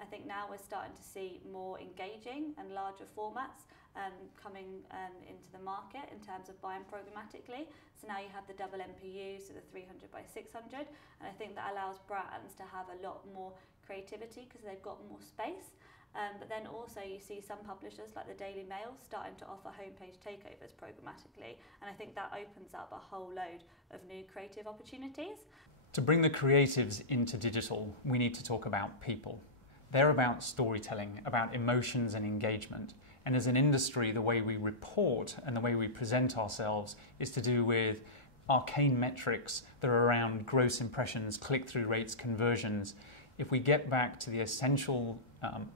I think now we're starting to see more engaging and larger formats coming into the market in terms of buying programmatically. So now you have the double MPU, so the 300 by 600, and I think that allows brands to have a lot more creativity because they've got more space. But then also you see some publishers like the Daily Mail starting to offer homepage takeovers programmatically, and I think that opens up a whole load of new creative opportunities. To bring the creatives into digital, we need to talk about people. They're about storytelling, about emotions and engagement. And as an industry, the way we report and the way we present ourselves is to do with arcane metrics that are around gross impressions, click-through rates, conversions. If we get back to the essential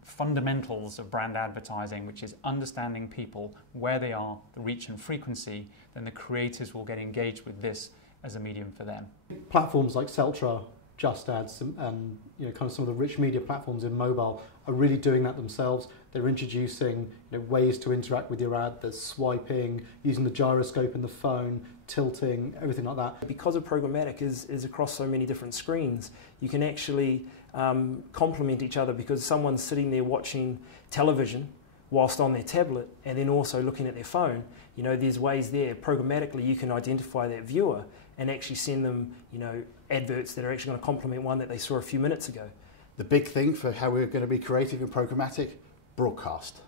fundamentals of brand advertising, which is understanding people, where they are, the reach and frequency, then the creators will get engaged with this as a medium for them. Platforms like Celtra, Just Ads, and kind of some of the rich media platforms in mobile are really doing that themselves. They're introducing ways to interact with your ad. There's swiping, using the gyroscope in the phone, tilting, everything like that. Because of programmatic is across so many different screens, you can actually complement each other, because someone's sitting there watching television whilst on their tablet and then also looking at their phone. There's ways there programmatically you can identify that viewer and actually send them adverts that are actually going to complement one that they saw a few minutes ago. The big thing for how we're going to be creative and programmatic, broadcast.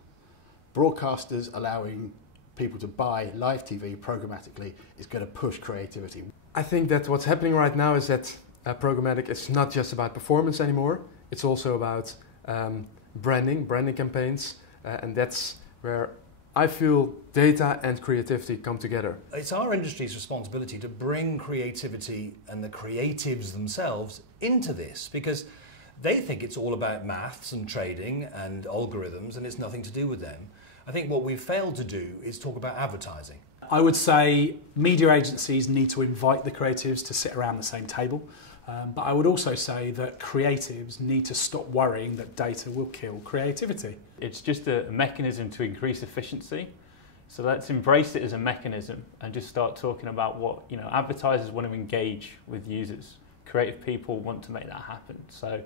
Broadcasters allowing people to buy live TV programmatically is going to push creativity. I think that what's happening right now is that programmatic is not just about performance anymore. It's also about branding campaigns, and that's where I feel data and creativity come together. It's our industry's responsibility to bring creativity and the creatives themselves into this, because they think it's all about maths and trading and algorithms, and it's nothing to do with them. I think what we've failed to do is talk about advertising. I would say media agencies need to invite the creatives to sit around the same table. But I would also say that creatives need to stop worrying that data will kill creativity. It's just a mechanism to increase efficiency. So let's embrace it as a mechanism and just start talking about what advertisers want to engage with users. Creative people want to make that happen. So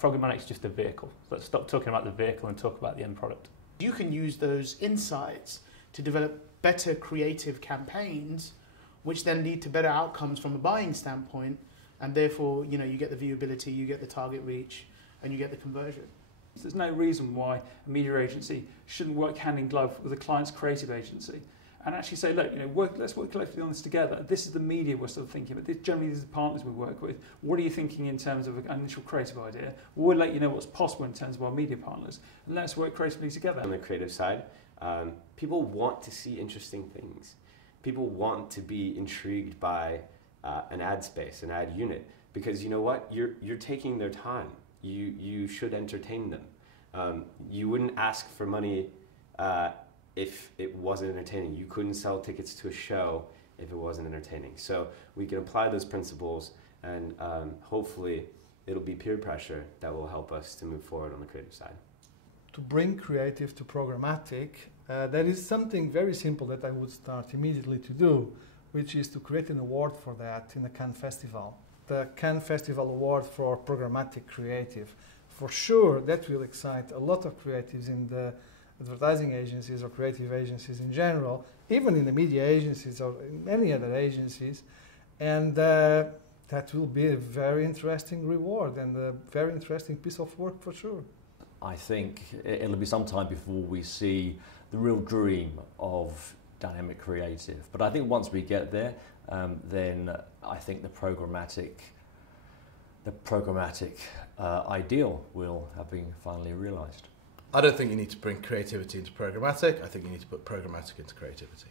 programmatic's just a vehicle. Let's stop talking about the vehicle and talk about the end product. You can use those insights to develop better creative campaigns, which then lead to better outcomes from a buying standpoint. And therefore, you get the viewability, you get the target reach, and you get the conversion. There's no reason why a media agency shouldn't work hand in glove with a client's creative agency and actually say, look, let's work collectively on this together. This is the media we're sort of thinking about. Generally, these are the partners we work with. What are you thinking in terms of an initial creative idea? We'll let you know what's possible in terms of our media partners, and let's work creatively together. On the creative side, people want to see interesting things. People want to be intrigued by an ad space, an ad unit, because you know what? You're taking their time. You should entertain them. You wouldn't ask for money if it wasn't entertaining. You couldn't sell tickets to a show if it wasn't entertaining. So we can apply those principles, and hopefully it'll be peer pressure that will help us to move forward on the creative side. To bring creative to programmatic, there is something very simple that I would start immediately to do, which is to create an award for that in the Cannes Festival. The Cannes Festival Award for Programmatic Creative. For sure, that will excite a lot of creatives in the advertising agencies or creative agencies in general, even in the media agencies or in any other agencies. And that will be a very interesting reward and a very interesting piece of work for sure. I think it'll be some time before we see the real dream of dynamic creative. But I think once we get there, then I think the programmatic ideal will have been finally realised. I don't think you need to bring creativity into programmatic. I think you need to put programmatic into creativity.